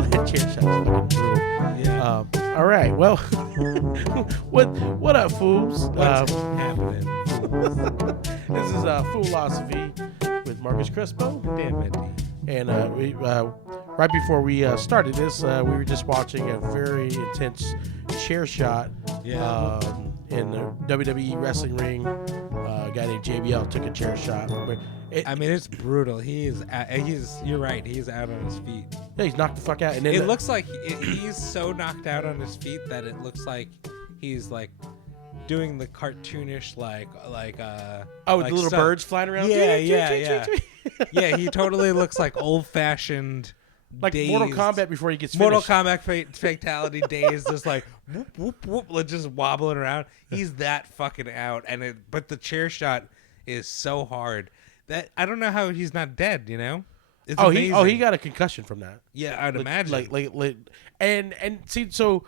Oh, that chair shot is fucking brutal. Yeah. All right. Well, what up, fools? What's happening? This is Foolosophy with Marcus Crespo. Dan Minty. And we right before we started this, we were just watching a very intense chair shot in the WWE wrestling ring. A guy named JBL took a chair shot. I mean, it's brutal. You're right. He's out on his feet. Yeah, he's knocked the fuck out. And then It looks like he's so knocked out on his feet that it looks like he's like doing the cartoonish like the like little birds flying around. Yeah. Yeah, he totally looks like old-fashioned, like dazed, Mortal Kombat before he gets Mortal finished. Kombat fatality days, just like whoop whoop whoop, like just wobbling around. He's that fucking out, but the chair shot is so hard that I don't know how he's not dead. You know? It's amazing. He got a concussion from that. Yeah, I'd imagine. And see, so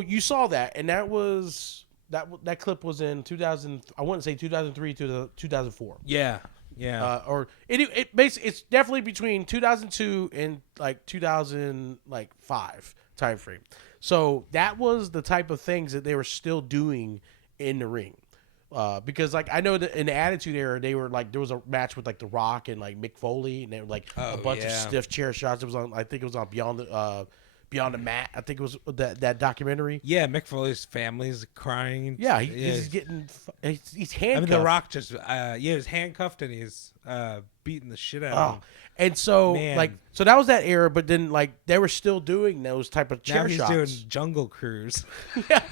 you saw that, and that clip was in 2000. I wouldn't say 2003 to 2004. Yeah. Or it basically it's definitely between 2002 and like 2005 time frame. So that was the type of things that they were still doing in the ring. Because like I know that in the Attitude Era they were like there was a match with like The Rock and like Mick Foley, and they were like a bunch of stiff chair shots. It was on, I think it was on Beyond the Mat. I think it was that documentary. Yeah, Mick Foley's family's crying. Yeah, he's handcuffed. I mean, The Rock just he's handcuffed and he's beating the shit out of him. And so Man. so that was that era, but then like they were still doing those type of chair Now he's shots. doing Jungle Cruise. yeah.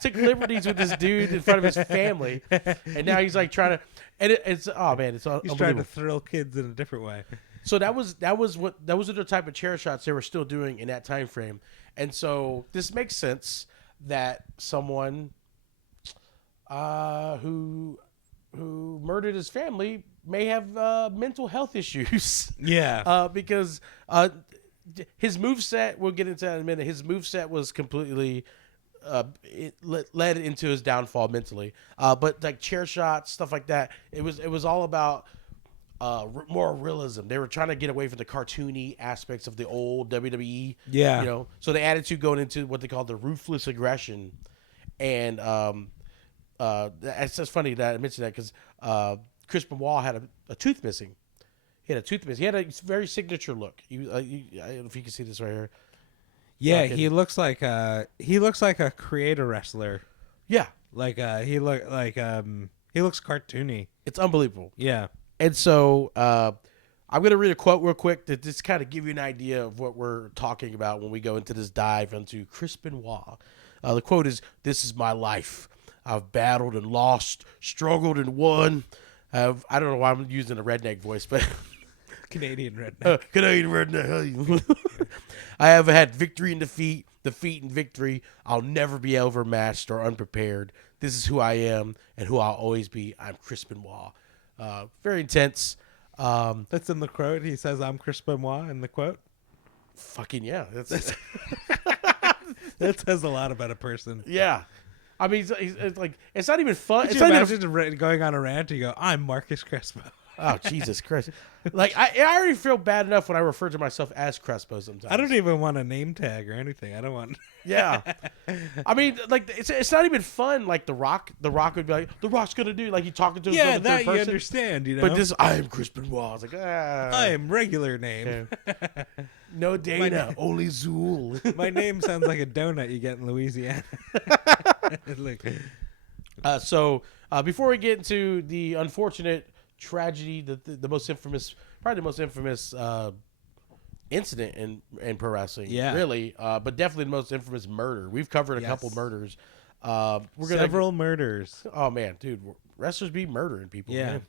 Took liberties with this dude in front of his family, and now he's like trying to. And it's He's trying to thrill kids in a different way. So those are the type of chair shots they were still doing in that time frame, and so this makes sense that someone who murdered his family may have mental health issues. Yeah, because his moveset, we'll get into that in a minute. His moveset was completely it led into his downfall mentally. But like chair shots, stuff like that, it was all about more realism. They were trying to get away from the cartoony aspects of the old WWE. Yeah. You know, so the attitude going into what they call the ruthless aggression. And it's just funny that I mentioned that because Chris Benoit had a tooth missing. He had a tooth missing. He had a very signature look. I don't know if you can see this right here. yeah. He looks like a creator wrestler. Yeah, He looks cartoony. it's unbelievable. Yeah. And so I'm going to read a quote real quick to just kind of give you an idea of what we're talking about when we go into this dive into Chris Benoit. The quote is, "This is my life. I've battled and lost, struggled and won. I don't know why I'm using a redneck voice, but Canadian redneck. Canadian redneck. I have had victory and defeat and victory. I'll never be overmatched or unprepared. This is who I am and who I'll always be. I'm Chris Benoit." Very intense. That's in the quote. He says, "I'm Chris Benoit" in the quote. Fucking yeah. That's That says a lot about a person. yeah. I mean, it's like it's not even fun. Could It's you not even imagine going on a rant? You go, "I'm Marcus Crespo." oh, Jesus Christ! Like I already feel bad enough when I refer to myself as Crespo sometimes. I don't even want a name tag or anything. I don't want. Yeah, I mean, like it's not even fun. Like The Rock would be like, "The Rock's gonna do," like he talking to himself in that third you person. understand, you know. But this, I am Chris Benoit. I was like, I am regular name. yeah. No Dana, only Zool. My name sounds like a donut you get in Louisiana. Like, So before we get into the unfortunate tragedy, the most infamous, probably the most infamous incident in pro wrestling, really, but definitely the most infamous murder. We've covered a couple murders. Several murders. Oh man, dude, wrestlers be murdering people. Yeah. Man.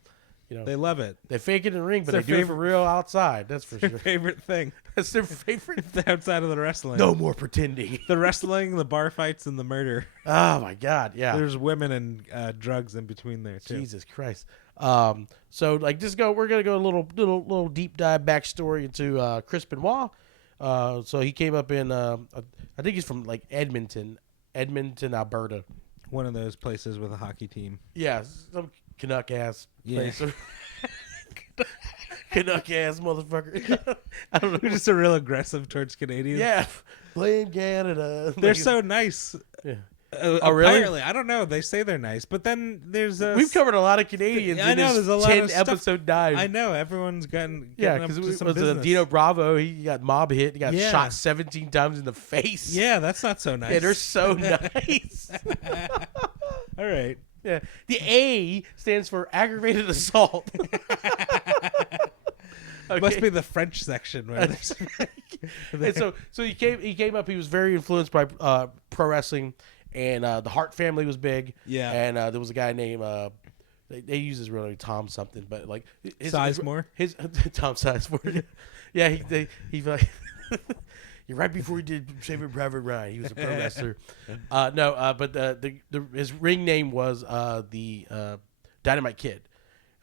You know, They love it. they fake it in the ring, but they It's do their it for real outside. That's for Their sure. favorite thing. That's their favorite. Outside of the wrestling. No more pretending. The wrestling, the bar fights, and the murder. Oh my God, yeah. There's women and drugs in between there too. Jesus Christ. So like we're gonna go a little deep dive backstory into Chris Benoit. So he came up in I think he's from like Edmonton, Alberta. One of those places with a hockey team. Yeah, some Canuck ass place. Canuck ass motherfucker. I don't know. We're just a real aggressive towards Canadians. Yeah, blame Canada. They're so nice. Yeah. Oh, really? Apparently, I don't know. They say they're nice, but then there's a. We've covered a lot of Canadians. I in know, this there's a lot 10 of stuff. episode dive. I know everyone's gotten Yeah, up because to it some was business. Dino Bravo. He got mob hit. He got Yeah. shot 17 times in the face. Yeah, that's not so nice. Yeah, they're so nice. All right. Yeah, the A stands for aggravated assault. Okay. Must be the French section. Where there's- And so he came up. He was very influenced by pro wrestling, and the Hart family was big. Yeah. And there was a guy named they use his real name Tom something, but like Sizemore? His Tom Sizemore. Yeah, he like. You're right before he did Saving Private Ryan. He was a pro wrestler. But his ring name was the Dynamite Kid.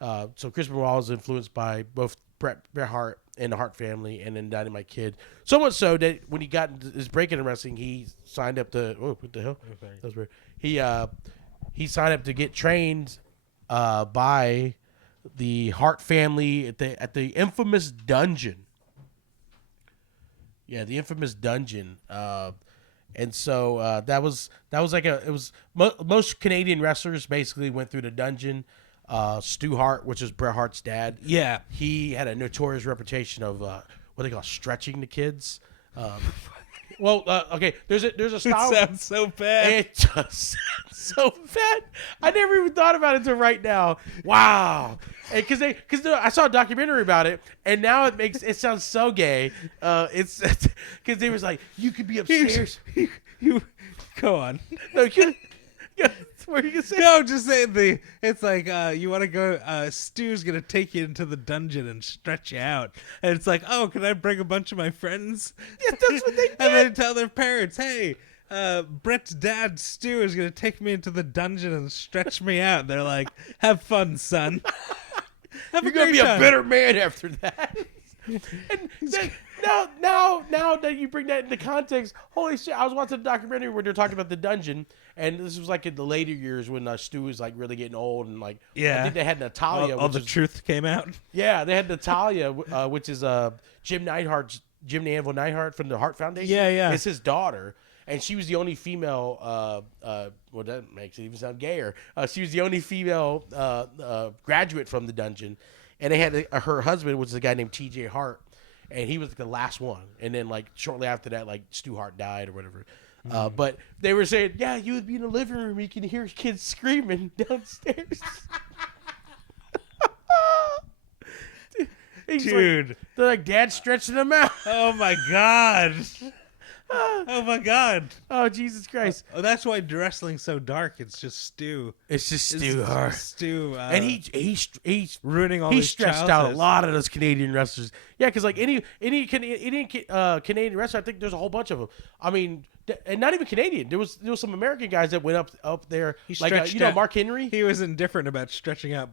So Chris Benoit was influenced by both Bret Hart and the Hart family, and then Dynamite Kid. So much so that when he got his break in wrestling, he signed up to. Oh, what the hell? Okay. That was weird. He signed up to get trained by the Hart family at the infamous dungeon. Yeah, the infamous dungeon. And so that was like most Canadian wrestlers basically went through the dungeon. Stu Hart, which is Bret Hart's dad. Yeah. He had a notorious reputation of what they call stretching the kids. Okay, there's a style. It sounds so bad. It just sounds so bad. I never even thought about it until right now. Wow. Because I saw a documentary about it, and now it sounds so gay. It's because they was like, you could be upstairs. You go on. No, what are you gonna say? No, just saying it's like you want to go. Stu's gonna take you into the dungeon and stretch you out, and it's like, oh, can I bring a bunch of my friends? Yeah, that's what they did. And they tell their parents, hey, Brett's dad Stu is gonna take me into the dungeon and stretch me out. And they're like, have fun, son. You're gonna be a better man after that. And then, now that you bring that into context, holy shit! I was watching a documentary where they're talking about the dungeon, and this was like in the later years when Stu was like really getting old, and like I think they had Natalia. All the truth came out. Yeah, they had Natalia, which is Jim the Anvil Neidhart from the Hart Foundation. Yeah. It's his daughter. And she was the only female. Well, that makes it even sound gayer. She was the only female graduate from the dungeon, and they had her husband, which is a guy named T.J. Hart, and he was the last one. And then, like shortly after that, like Stu Hart died or whatever. But they were saying, yeah, you would be in the living room, you can hear kids screaming downstairs. Dude, they're like, Dad stretching them out. oh my god. Oh my god. Oh, Jesus Christ. Oh, that's why wrestling's so dark. It's just Stu. It's just Stu Hart. Stu. And he's ruining all he his stretched out a lot of those Canadian wrestlers. Yeah, because like any Canadian wrestler, I think there's a whole bunch of them. I mean, and not even Canadian. There was some American guys that went up there. He like stretched out. Mark Henry. He was indifferent about stretching out.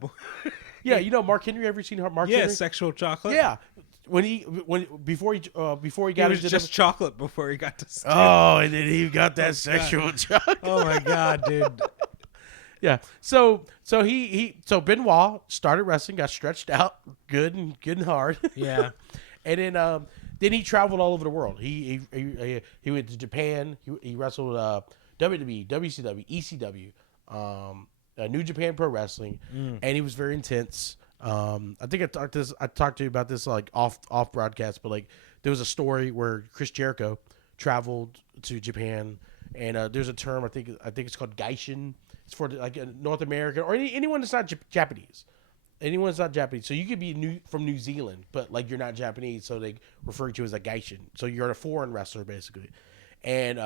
Yeah, Mark Henry. Ever seen Mark Henry? Yeah, sexual chocolate. Yeah, before he got he was into just chocolate before he got to Stu. Oh, and then he got that sexual chocolate. Oh my god, dude. Yeah. So Benoit started wrestling, got stretched out good and hard. Yeah. And then he traveled all over the world. He went to Japan. He wrestled WWE, WCW, ECW, New Japan Pro Wrestling, and he was very intense. I think I talked to you about this like off broadcast, but like there was a story where Chris Jericho traveled to Japan, and there's a term I think it's called Gaishin. It's for like North American or anyone that's not Japanese. Anyone that's not Japanese. So you could be from New Zealand, but like you're not Japanese, so they refer to you as a Gaishin. So you're a foreign wrestler basically, and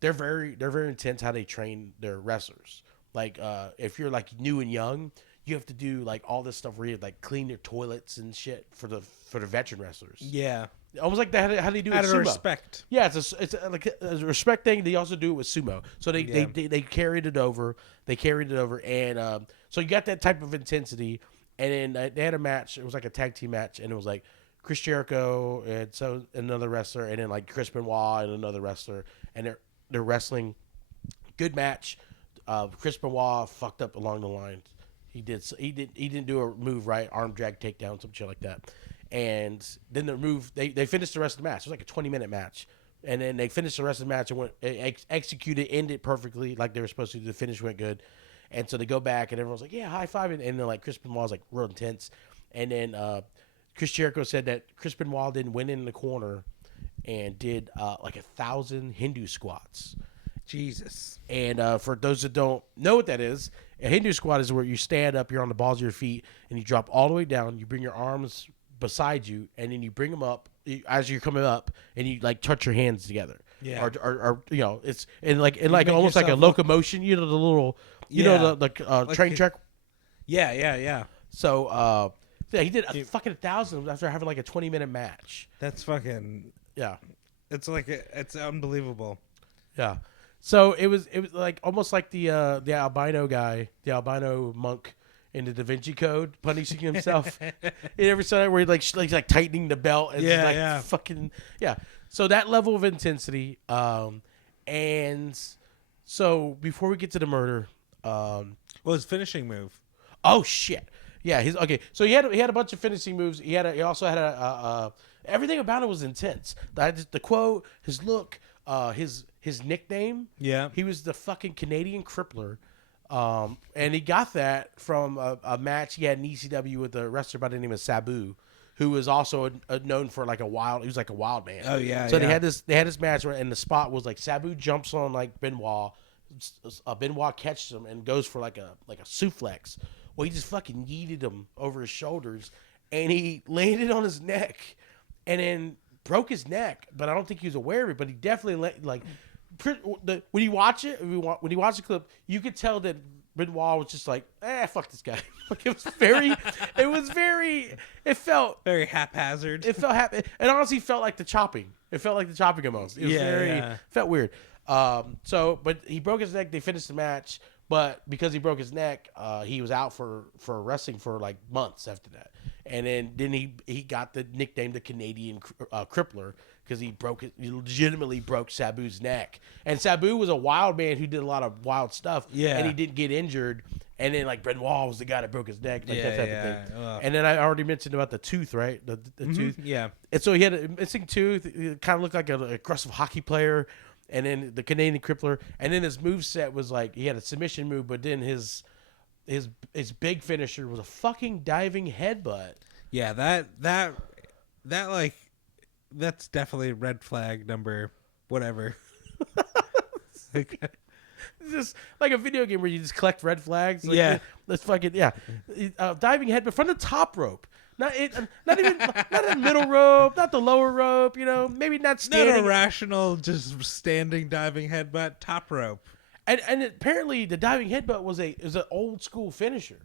they're very intense how they train their wrestlers. Like if you're like new and young, you have to do like all this stuff where you like clean their toilets and shit for the veteran wrestlers. Yeah. Almost like that. How do they do it? Out of sumo. respect. Yeah, it's like a respect thing. They also do it with sumo. So they carried it over. They carried it over, and so you got that type of intensity. And then they had a match. It was like a tag team match, and it was like Chris Jericho and so another wrestler, and then like Chris Benoit and another wrestler, and they're wrestling. Good match. Chris Benoit fucked up along the line. He didn't do a move right, arm drag takedown, some shit like that. And then the move they finished the rest of the match. It was like a 20-minute match. And then they finished the rest of the match and went executed, ended perfectly like they were supposed to. The finish went good. And so they go back and everyone's like, yeah, high five. And then like Chris Benoit was like real intense. And then Chris Jericho said that Chris Benoit didn't win in the corner and did like 1,000 Hindu squats. Jesus. And for those that don't know what that is, a Hindu squat is where you stand up, you're on the balls of your feet, and you drop all the way down. You bring your arms beside you, and then you bring them up as you're coming up, and you like touch your hands together. Yeah. Or you know, it's like make almost like a yourself locomotion. You know, the little the Like train track. Yeah. So yeah, he did a fucking 1,000 after having like a 20-minute match. That's fucking. Yeah. It's like it's unbelievable. Yeah. So it was like almost like the albino guy, the albino monk in the Da Vinci Code punishing himself. Every time where he's like tightening the belt and fucking So that level of intensity, and so before we get to the murder, His finishing move. oh shit, yeah, So he had a bunch of finishing moves. He also had a everything about it was intense. The quote, his look, his nickname. Yeah. He was the fucking Canadian Crippler. And he got that from a match he had in ECW with a wrestler by the name of Sabu, who was also known for like he was like a wild man. Oh yeah. So they had this match where, and the spot was like Sabu jumps on like Benoit, Benoit catches him and goes for like a suplex. Well, he just fucking yeeted him over his shoulders, and he landed on his neck, and then broke his neck. But I don't think he was aware of it. But he definitely when you watch the clip, you could tell that Benoit was just like, fuck this guy. Like it felt very haphazard. It and honestly felt like the chopping. It felt like the chopping almost. It was felt weird. But he broke his neck. They finished the match, but because he broke his neck, he was out for wrestling for like months after that. And then he got the nickname the Canadian Crippler because he legitimately broke Sabu's neck. And Sabu was a wild man who did a lot of wild stuff. Yeah. And he didn't get injured. And then like Benoit was the guy that broke his neck, like that type of thing. Ugh. And then I already mentioned about the tooth, right? The tooth. Yeah. And so he had a missing tooth. He kind of looked like an aggressive hockey player. And then the Canadian Crippler. And then his moveset was like he had a submission move, but then his big finisher was a fucking diving headbutt. Yeah, that like that's definitely red flag number whatever. Just like a video game where you just collect red flags. Like, yeah, let's fucking diving headbutt from the top rope. Not even not the middle rope, not the lower rope. You know, maybe not standing. Not irrational, just standing diving headbutt, top rope. And apparently the diving headbutt was an old school finisher.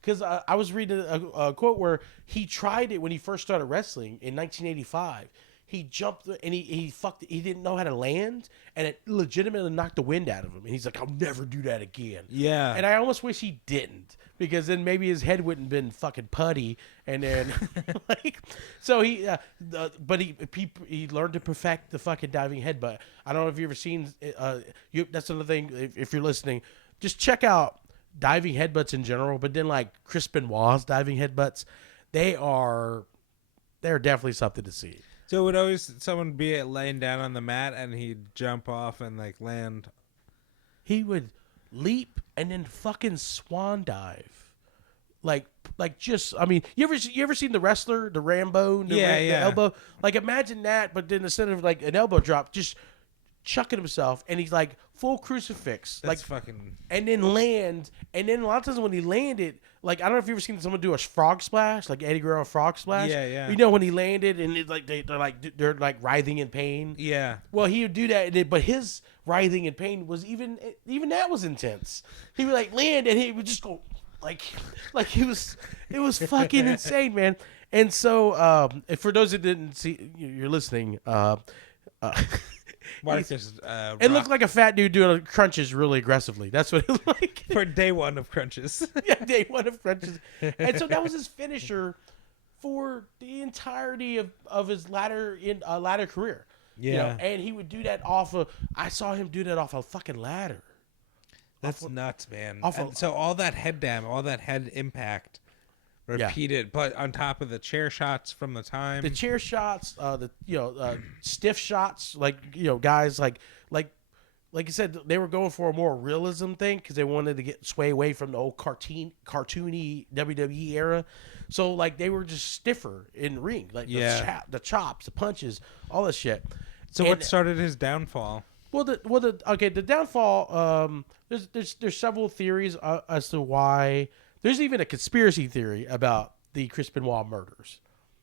Because I was reading a quote where he tried it when he first started wrestling in 1985. He jumped and he didn't know how to land, and it legitimately knocked the wind out of him. And he's like, I'll never do that again. Yeah. And I almost wish he didn't, because then maybe his head wouldn't have been fucking putty. And then so he learned to perfect the fucking diving headbutt. I don't know if you've ever seen that's another thing. If you're listening, just check out diving headbutts in general, but then like Chris Benoit's diving headbutts, they're definitely something to see. So would always someone be laying down on the mat and he'd jump off and like land? He would leap and then fucking swan dive, like just. I mean, you ever seen the wrestler, the Rambo, the elbow? Like imagine that, but then instead of like an elbow drop, just chucking himself, and he's like full crucifix, That's fucking, and then land, and then a lot of times when he landed, like I don't know if you've ever seen someone do a frog splash, like Eddie Guerrero frog splash. Yeah. You know when he landed and it's like they're like writhing in pain. Yeah. Well, he would do that, but his writhing in pain was even that was intense. He would like land and he would just go like it was fucking insane, man. And so for those that didn't see, you're listening. Marcus, it looked like a fat dude doing crunches really aggressively. That's what it looked like. For day one of crunches. Yeah, day one of crunches. And so that was his finisher for the entirety of his latter career. Yeah. You know? And he would do that I saw him do that off a fucking ladder. That's nuts, man. Awful. And so all that head damage, all that head impact repeated, but on top of the chair shots from the time. The chair shots, stiff shots, guys like you said, they were going for a more realism thing because they wanted to get sway away from the old cartoony WWE era. So like they were just stiffer in the ring, like the chops, the punches, all this shit. So what started his downfall? The downfall. There's several theories as to why. There's even a conspiracy theory about the Chris Benoit murders.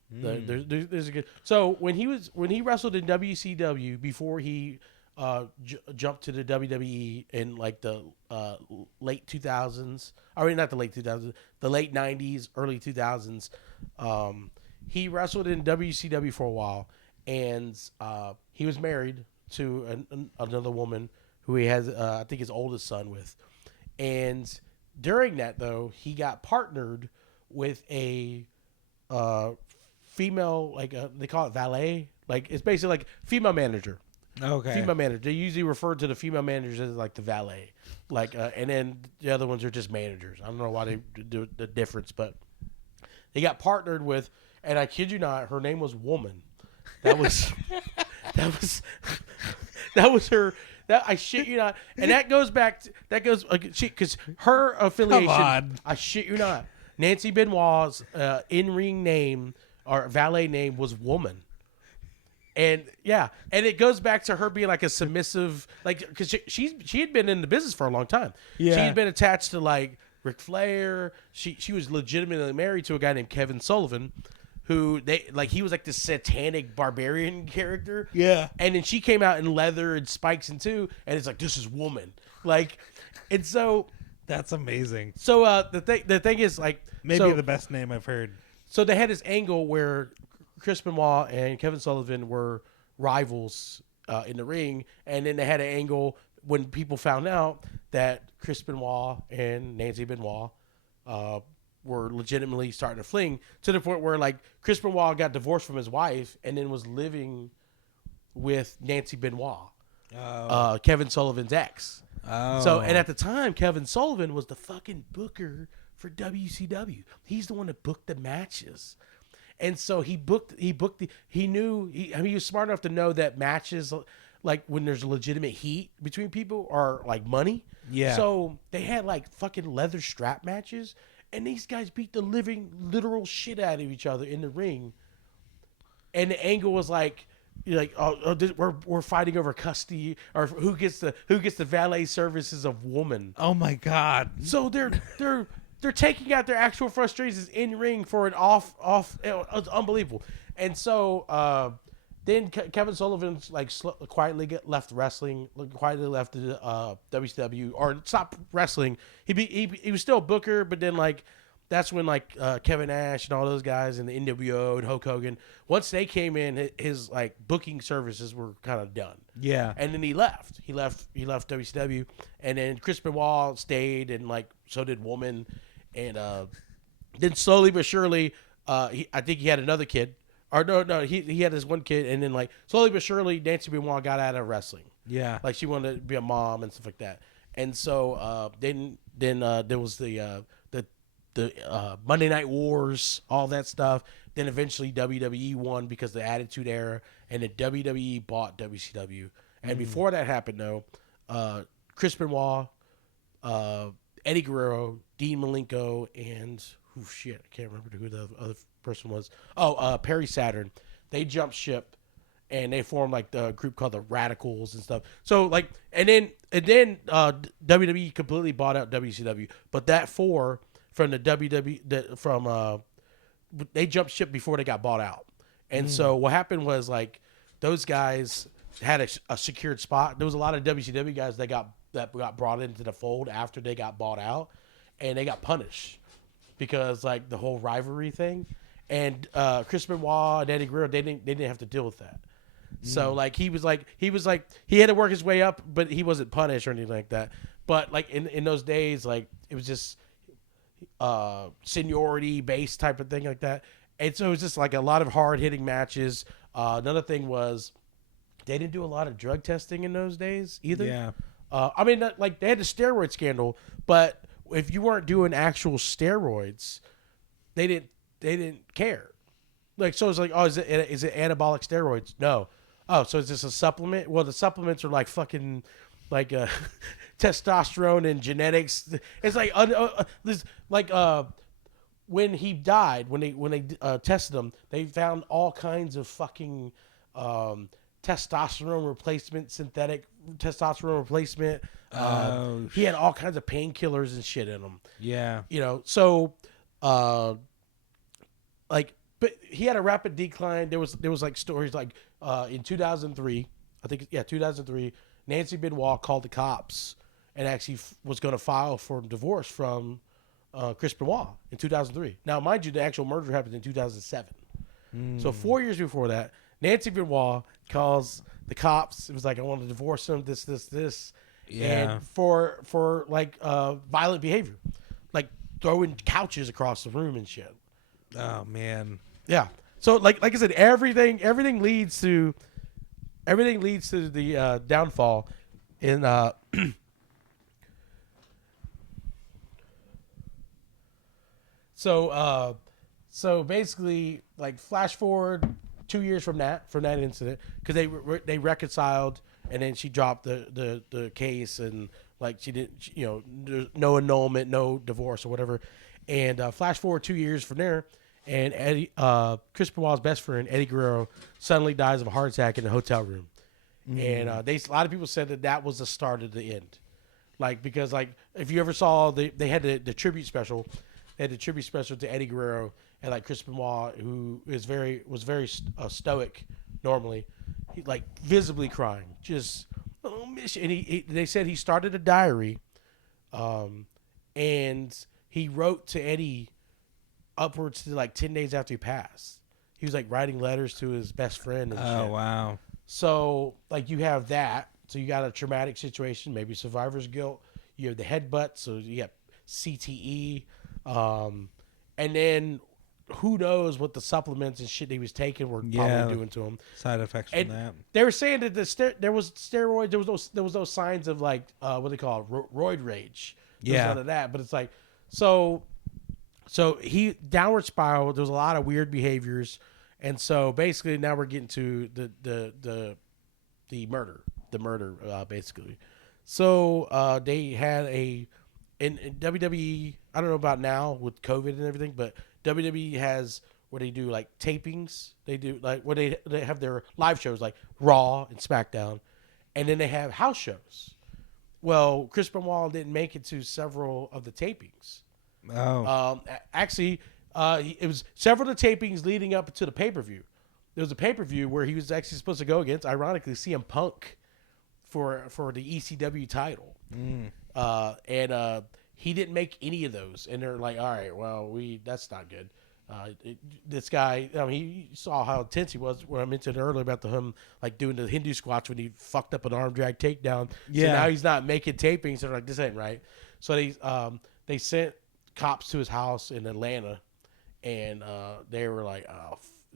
There's a good. So when he wrestled in WCW before he jumped to the WWE in like the late 2000s. I mean, not the late 2000s, the late 90s, early 2000s. He wrestled in WCW for a while, and he was married to another woman who he has, I think, his oldest son with. And during that, though, he got partnered with a female, they call it valet. Like, it's basically like female manager. Okay. Female manager. They usually refer to the female managers as like the valet. And then the other ones are just managers. I don't know why they do the difference, but they got partnered with, and I kid you not, her name was Woman. That was that was her. That I shit you not, and that goes back. Because her affiliation. Come on. I shit you not. Nancy Benoit's in-ring name or valet name was Woman. And and it goes back to her being like a submissive, like because she had been in the business for a long time. Yeah, she had been attached to like Ric Flair. She was legitimately married to a guy named Kevin Sullivan, who he was like this satanic barbarian character. Yeah, and then she came out in leather and spikes and and it's like, this is Woman, like, and so that's amazing. So the thing is like maybe the best name I've heard. So they had this angle where Chris Benoit and Kevin Sullivan were rivals in the ring, and then they had an angle when people found out that Chris Benoit and Nancy Benoit were legitimately starting to fling, to the point where like Chris Benoit got divorced from his wife and then was living with Nancy Benoit, Kevin Sullivan's ex. So, and at the time, Kevin Sullivan was the fucking booker for WCW. He's the one that booked the matches. And so he was smart enough to know that matches, like when there's legitimate heat between people, are like money. Yeah. So they had like fucking leather strap matches, and these guys beat the literal shit out of each other in the ring. And the angle was like, we're fighting over custody, or who gets the valet services of Woman. Oh my God. So they're taking out their actual frustrations in ring for an off. It's unbelievable. And so then Kevin Sullivan quietly left wrestling, quietly left the WCW, or stopped wrestling. He was still a booker, but then that's when Kevin Nash and all those guys and the NWO and Hulk Hogan, once they came in, his booking services were kind of done. Yeah. And then he left. He left WCW, and then Chris Benoit stayed, and so did Woman. And then slowly but surely, I think he had another kid. Or no, he had this one kid, and then slowly but surely, Nancy Benoit got out of wrestling. Yeah, she wanted to be a mom and stuff like that. And so then there was the Monday Night Wars, all that stuff. Then eventually WWE won because of the Attitude Era, and the WWE bought WCW. And before that happened, though, Chris Benoit, Eddie Guerrero, Dean Malenko, and I can't remember who the other person was. Perry Saturn. They jumped ship, and they formed the group called the Radicals and stuff. So and then WWE completely bought out WCW. But that four from the WWE they jumped ship before they got bought out. And so what happened was those guys had a secured spot. There was a lot of WCW guys that got brought into the fold after they got bought out, and they got punished because the whole rivalry thing. And Chris Benoit and Eddie Guerrero, they didn't have to deal with that. So he had to work his way up, but he wasn't punished or anything like that. But in those days, it was just seniority based type of thing like that. And so it was just a lot of hard hitting matches. Another thing was they didn't do a lot of drug testing in those days either. Yeah. I mean, like they had the steroid scandal, but if you weren't doing actual steroids, they didn't care. Like, so it's like, oh, is it anabolic steroids? No. Oh, so is this a supplement? Well, the supplements are like fucking like testosterone and genetics. It's like this like when he died, when they tested him, they found all kinds of fucking testosterone replacement, synthetic testosterone replacement. He had all kinds of painkillers and shit in him. Yeah. You know, so like, but he had a rapid decline. There was like stories like in 2003, I think, yeah, 2003, Nancy Benoit called the cops and actually was going to file for divorce from Chris Benoit in 2003. Now, mind you, the actual murder happened in 2007. So 4 years before that, Nancy Benoit calls the cops. It was like, I want to divorce him, this. Yeah. And for like violent behavior, like throwing couches across the room and shit. Oh man. Yeah. So like I said, everything leads to the downfall in so basically, like, flash forward 2 years from that incident, because they reconciled, and then she dropped the case, and like she didn't, you know, there's no annulment, no divorce or whatever, and flash forward 2 years from there, and Chris Benoit's best friend Eddie Guerrero suddenly dies of a heart attack in a hotel room, and a lot of people said that was the start of the end, like, because like if you ever saw they had the tribute special. They had the tribute special to Eddie Guerrero, and like Chris Benoit, who was very stoic normally, he like visibly crying, just and they said he started a diary, and he wrote to Eddie upwards to like 10 days after he passed. He was like writing letters to his best friend and Oh shit. wow. So like you have that, so you got a traumatic situation, maybe survivor's guilt. You have the headbutt, so you have CTE. And then who knows what the supplements and shit he was taking were probably doing to him. Side effects from that. They were saying that there was steroids. There was those signs of like what they call it, roid rage. There was none of that, but it's like so he downward spiral. There was a lot of weird behaviors, and so basically now we're getting to the murder basically. So they had in WWE, I don't know about now with COVID and everything, but WWE has where they do like tapings. They do like where they have their live shows like Raw and SmackDown, and then they have house shows. Well, Chris Benoit didn't make it to several of the tapings. Oh. Actually, it was several of the tapings leading up to the pay-per-view. There was a pay-per-view where he was actually supposed to go against, ironically, CM Punk for the ECW title. And he didn't make any of those, and they're like, all right, well, that's not good. This guy, I mean, he saw how intense he was when I mentioned earlier about him like doing the Hindu squats when he fucked up an arm drag takedown. Yeah. So now he's not making tapings. So they're like, this ain't right. So they sent cops to his house in Atlanta, and they were like,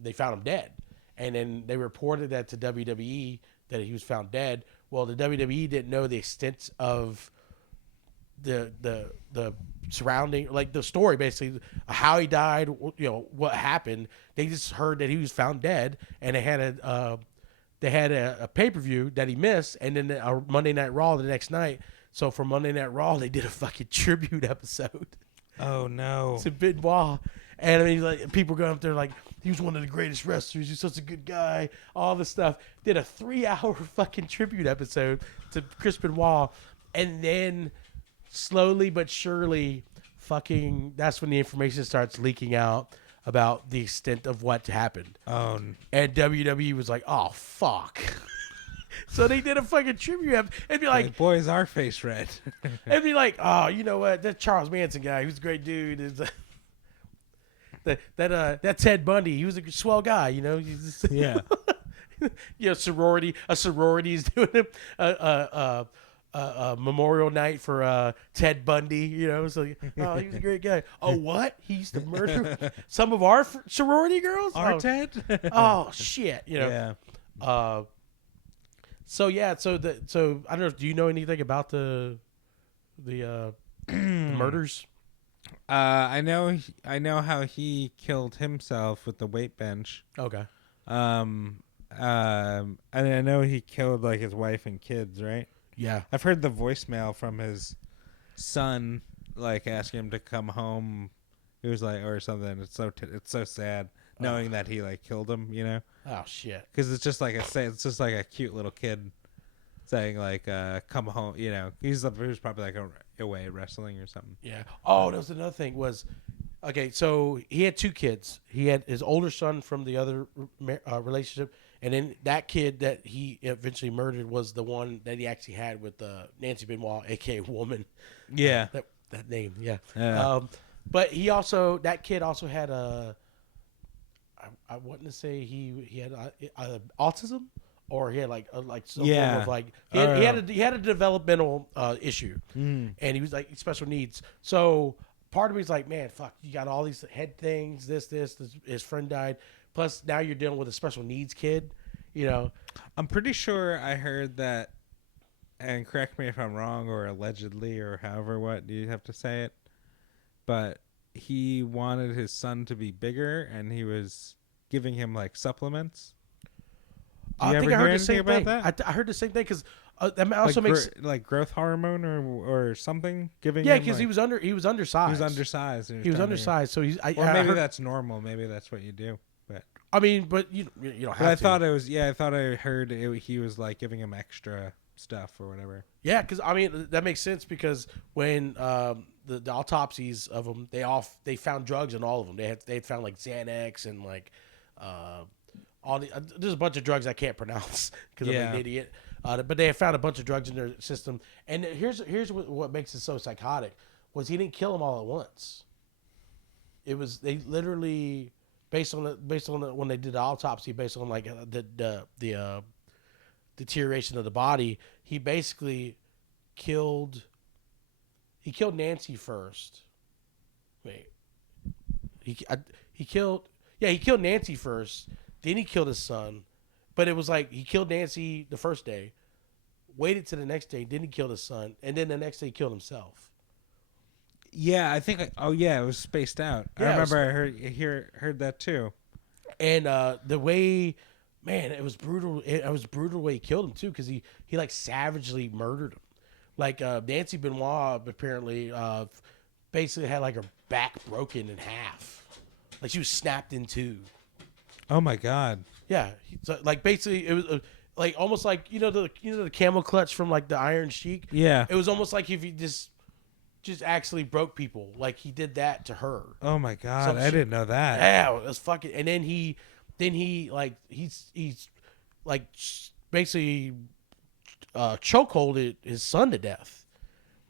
they found him dead. And then they reported that to WWE that he was found dead. Well, the WWE didn't know the extent of the surrounding, like the story, basically how he died, you know, what happened. They just heard that he was found dead, and they had a pay-per-view that he missed, and then a Monday Night Raw the next night. So for Monday Night Raw, they did a fucking tribute episode. Oh no. To Benoit. And I mean, like, people going up there like, he was one of the greatest wrestlers. He's such a good guy. All this stuff. Did a 3-hour fucking tribute episode to Chris Benoit, and then slowly but surely, fucking, that's when the information starts leaking out about the extent of what happened. Oh. And WWE was like, oh, fuck. So they did a fucking tribute. It'd be like, boy, is our face red. It'd be like, oh, you know what? That Charles Manson guy, he was a great dude. That Ted Bundy, he was a swell guy, you know. Yeah. You know, a sorority is doing a memorial night for Ted Bundy, you know. So, oh, he was a great guy. Oh, what? He used to murder some of our sorority girls? Our Ted? Oh, shit, you know. Yeah. So yeah, so I don't know. Do you know anything about the murders? I know how he killed himself with the weight bench. Okay. Um, and I know he killed like his wife and kids, right? Yeah. I've heard the voicemail from his son, like asking him to come home. He was like, or something. It's so sad knowing that he like killed him, you know? Oh shit. Because it's just like a cute little kid saying like, come home, you know? He was probably like away wrestling or something. Yeah. Oh, that was another thing was, okay, so he had two kids. He had his older son from the other relationship, and then that kid that he eventually murdered was the one that he actually had with Nancy Benoit, aka Woman. Yeah. That name, yeah. Yeah. But that kid also had I wouldn't say he had autism, or he had like some form of like he had a developmental issue, and he was like special needs. So part of me is like, man, fuck, you got all these head things. This his friend died. Plus now you're dealing with a special needs kid. You know, I'm pretty sure I heard that, and correct me if I'm wrong, or allegedly, or however what you have to say it, but he wanted his son to be bigger, and he was giving him like supplements. Do you I think ever I heard hear the same anything thing. about that? I heard the same thing because that also makes like growth hormone or something giving. yeah, him, because like, he was undersized. he was undersized. And He was trying to- undersized, so he's. Or maybe that's normal. Maybe that's what you do. But I mean, but you don't have but I to. thought it was. Yeah, I thought I heard he was like giving him extra stuff or whatever. Yeah, because I mean that makes sense because when the autopsies of them, they found drugs in all of them. They had found like Xanax and like all the there's a bunch of drugs I can't pronounce because I'm an idiot. But they had found a bunch of drugs in their system. And here's what makes it so psychotic was he didn't kill them all at once. It was they literally based on when they did the autopsy based on like the deterioration of the body. He basically killed Nancy first. Wait, he killed Nancy first. Then he killed his son, but it was like he killed Nancy the first day, waited to the next day, then he killed his son, and then the next day he killed himself. Yeah, I think. Oh yeah, it was spaced out. Yeah, I remember I heard that too. And the way, man, it was brutal. It was brutal the way he killed him too, because he like savagely murdered him. Like Nancy Benoit apparently basically had like her back broken in half, like she was snapped in two. Oh my god. Yeah, so, like basically it was like almost like the camel clutch from like the Iron Sheik. Yeah. It was almost like if he just actually broke people, like he did that to her. Oh my god, I didn't know that. Yeah, it was fucking. And then he's like basically chokeholded his son to death.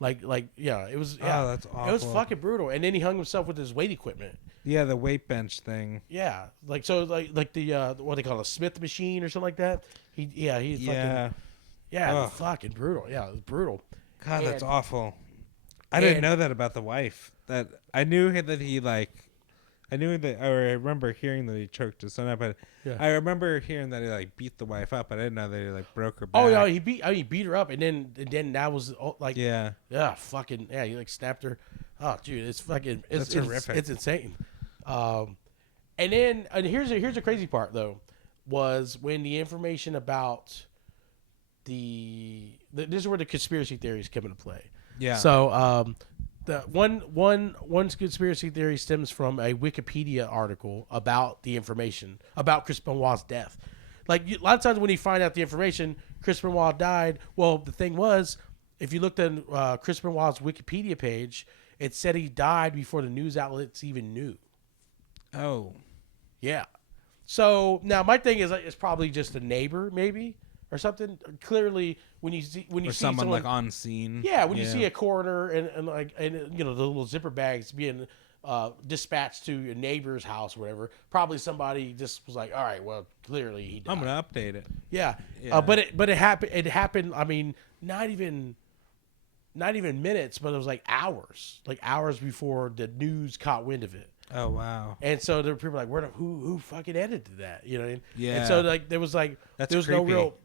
Like yeah, it was. Yeah, Oh, that's awful. It was fucking brutal. And then he hung himself with his weight equipment. Yeah, the weight bench thing. Yeah, like so, like the what they call a Smith machine or something like that. He's Yeah. fucking, it was fucking brutal. Yeah, it was brutal. God, that's And- awful. I didn't know that about the wife. That I knew that he like, I remember hearing that he choked his son up, but Yeah. I remember hearing that he like beat the wife up. I didn't know that he like broke her back. Oh yeah, he beat her up, and then that was like Yeah. fucking yeah, he like snapped her. Oh dude, it's fucking it's horrific. It's insane. And then here's a crazy part though, was when the information about this is where the conspiracy theories come into play. Yeah. So the one conspiracy theory stems from a Wikipedia article about the information about Chris Benoit's death. Like a lot of times when you find out the information, Chris Benoit died. Well, the thing was, if you looked at Chris Benoit's Wikipedia page, it said he died before the news outlets even knew. Oh. Yeah. So now my thing is, it's probably just a neighbor, maybe, or something. Clearly, when you see Someone like on scene. yeah, when you see a coroner and the little zipper bags being dispatched to a neighbor's house or whatever, probably somebody just was like, all right, well, clearly he died. I'm gonna update it. Yeah. Yeah. But it happened. It happened. I mean, not even minutes, but it was like hours before the news caught wind of it. Oh wow. And so there were people like, who fucking edited that? You know what I mean? Yeah. And so like there was Creepy.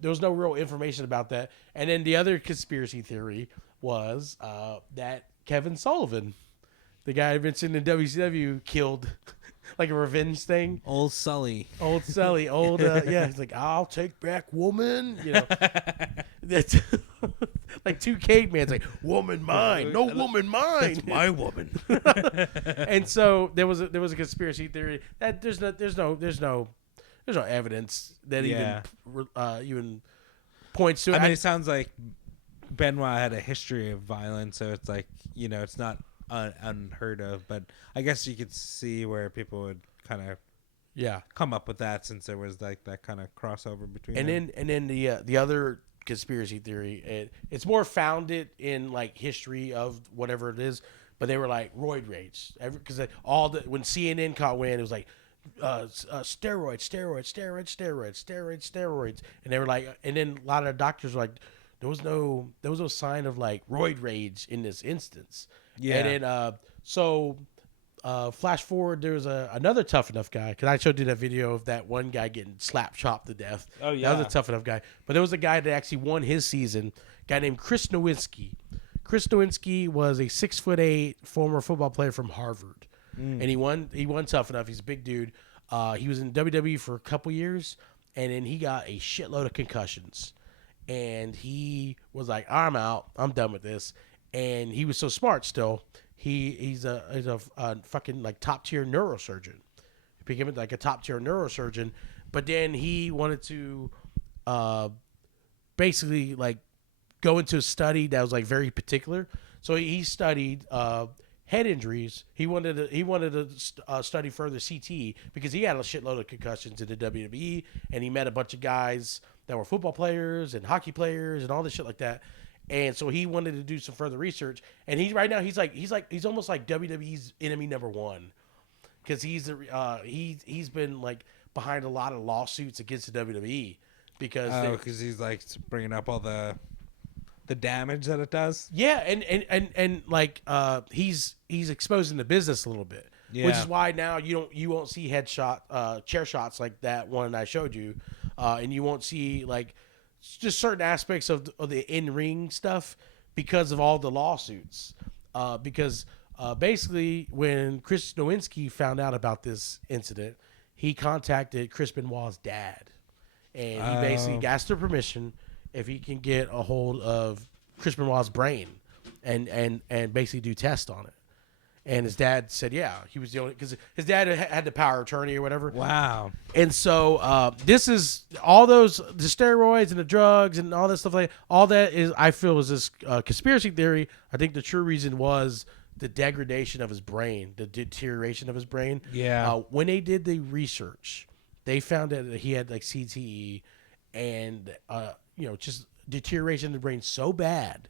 no real information about that. And then the other conspiracy theory was that Kevin Sullivan, the guy I mentioned in WCW, killed like a revenge thing. Old Sully. Old Sully, yeah, he's like, I'll take back woman, you know. That's like two cavemen, like, woman mine, no woman mine. That's my woman. And so there was a conspiracy theory that there's no evidence that even points to it. I mean, it sounds like Benoit had a history of violence, so it's like, you know, it's not unheard of, but I guess you could see where people would kind of come up with that, since there was like that kind of crossover between them. Then the other conspiracy theory, it's more founded in like history of whatever it is, but they were like roid rage, because when CNN caught wind, it was like steroids, and they were like, and then a lot of doctors were like, there was no sign of like roid rage in this instance. Yeah. And then flash forward, there was another Tough Enough guy, because I showed you that video of that one guy getting slap chopped to death. Oh yeah, that was a Tough Enough guy. But there was a guy that actually won his season, a guy named Chris Nowinski. Chris Nowinski was a 6'8" former football player from Harvard, and he won Tough Enough. He's a big dude. He was in WWE for a couple years, and then he got a shitload of concussions, and he was like, I'm out, I'm done with this. And he was so smart still. He's a fucking like top tier neurosurgeon. He became like a top tier neurosurgeon, but then he wanted to basically like go into a study that was like very particular. So he studied head injuries. He wanted to study further CTE, because he had a shitload of concussions in the WWE, and he met a bunch of guys that were football players and hockey players and all this shit like that. And so he wanted to do some further research, and he's almost like WWE's enemy number one, because he's been like behind a lot of lawsuits against the WWE because he's like bringing up all the damage that it does. Yeah, and like he's exposing the business a little bit, which is why now you won't see chair shots like that one I showed you, and you won't see like just certain aspects of the in-ring stuff because of all the lawsuits. Because basically, when Chris Nowinski found out about this incident, he contacted Chris Benoit's dad, and he basically asked their permission if he can get a hold of Chris Benoit's brain and basically do tests on it. And his dad said, yeah, he was the only, because his dad had the power of attorney or whatever. Wow. And so this is all the steroids and the drugs and all that stuff all that is, I feel, is this conspiracy theory. I think the true reason was the degradation of his brain, the deterioration of his brain. Yeah. When they did the research, they found that he had like CTE and just deterioration of the brain so bad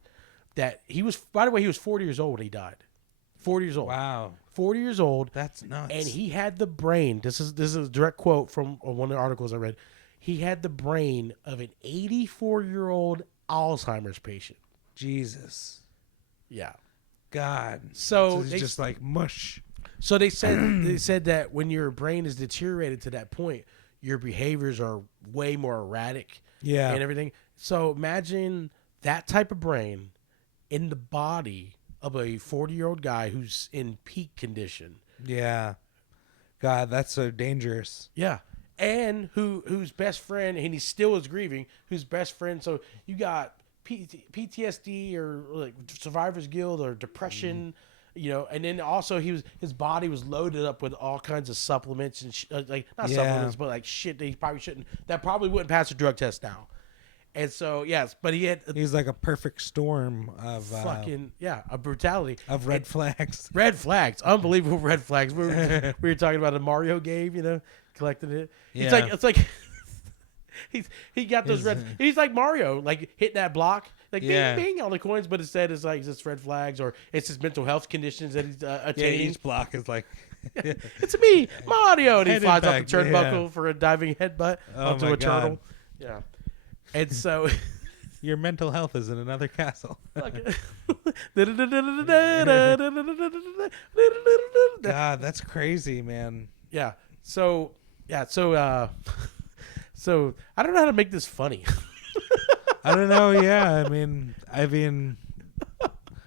that he was 40 years old when he died. 40 years old. Wow. 40 years old. That's nuts. And he had the brain. This is a direct quote from one of the articles I read. He had the brain of an 84-year-old Alzheimer's patient. Jesus. Yeah. God. So it's just like mush. So they said that when your brain is deteriorated to that point, your behaviors are way more erratic. Yeah. And everything. So imagine that type of brain in the body of a 40-year-old guy who's in peak condition. Yeah. God, that's so dangerous. Yeah. And whose best friend, and he still is grieving, whose best friend, so you got PTSD or like survivor's guilt or depression, and then also his body was loaded up with all kinds of supplements and supplements, but like shit that he probably shouldn't, that probably wouldn't pass a drug test now. And so, yes, but he's like a perfect storm of a brutality of red flags. Red flags, unbelievable red flags. We were talking about a Mario game, collecting it. Yeah. It's like he got those red. He's like Mario, like hitting that block, like bing bing all the coins. But instead, it's like just red flags, or it's his mental health conditions that he's attaining. Each block is like it's me, Mario, and he flies off the turnbuckle yeah. for a diving headbutt onto a turtle. Yeah. And so Your mental health is in another castle. God, that's crazy, man. Yeah. So so I don't know how to make this funny. I don't know. Yeah, I mean,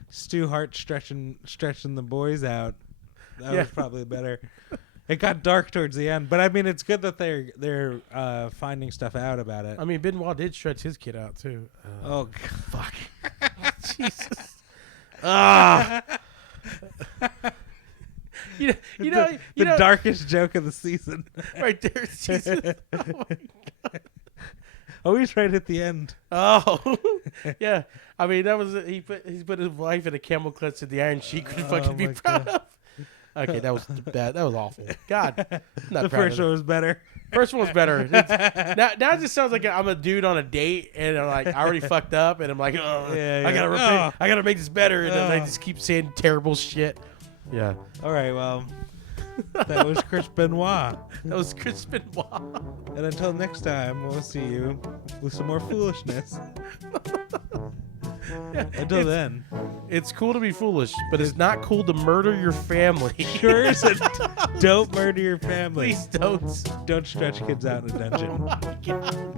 Stu Hart stretching the boys out. That was probably better. It got dark towards the end, but I mean, it's good that they're finding stuff out about it. I mean, Benoit did stretch his kid out too. Oh, fuck! Jesus. Ah. You know, the darkest joke of the season, right there. Jesus. Oh my God. Always right at the end. Oh, yeah. I mean, that was he put his wife in a camel clutch in the Iron Sheik could fucking be proud of. Okay, that was bad. That was awful. God, I'm not the proud first of one was better. First one was better. Now it just sounds like I'm a dude on a date and I'm like I already fucked up and I'm like, oh, Yeah. I gotta make this better and then I just keep saying terrible shit. Yeah. All right. Well, that was Chris Benoit. That was Chris Benoit. And until next time, we'll see you with some more foolishness. Until then, it's cool to be foolish, but it's not cool to murder your family. Sure isn't. Don't murder your family. Please don't. Don't stretch kids out in a dungeon. Oh my God.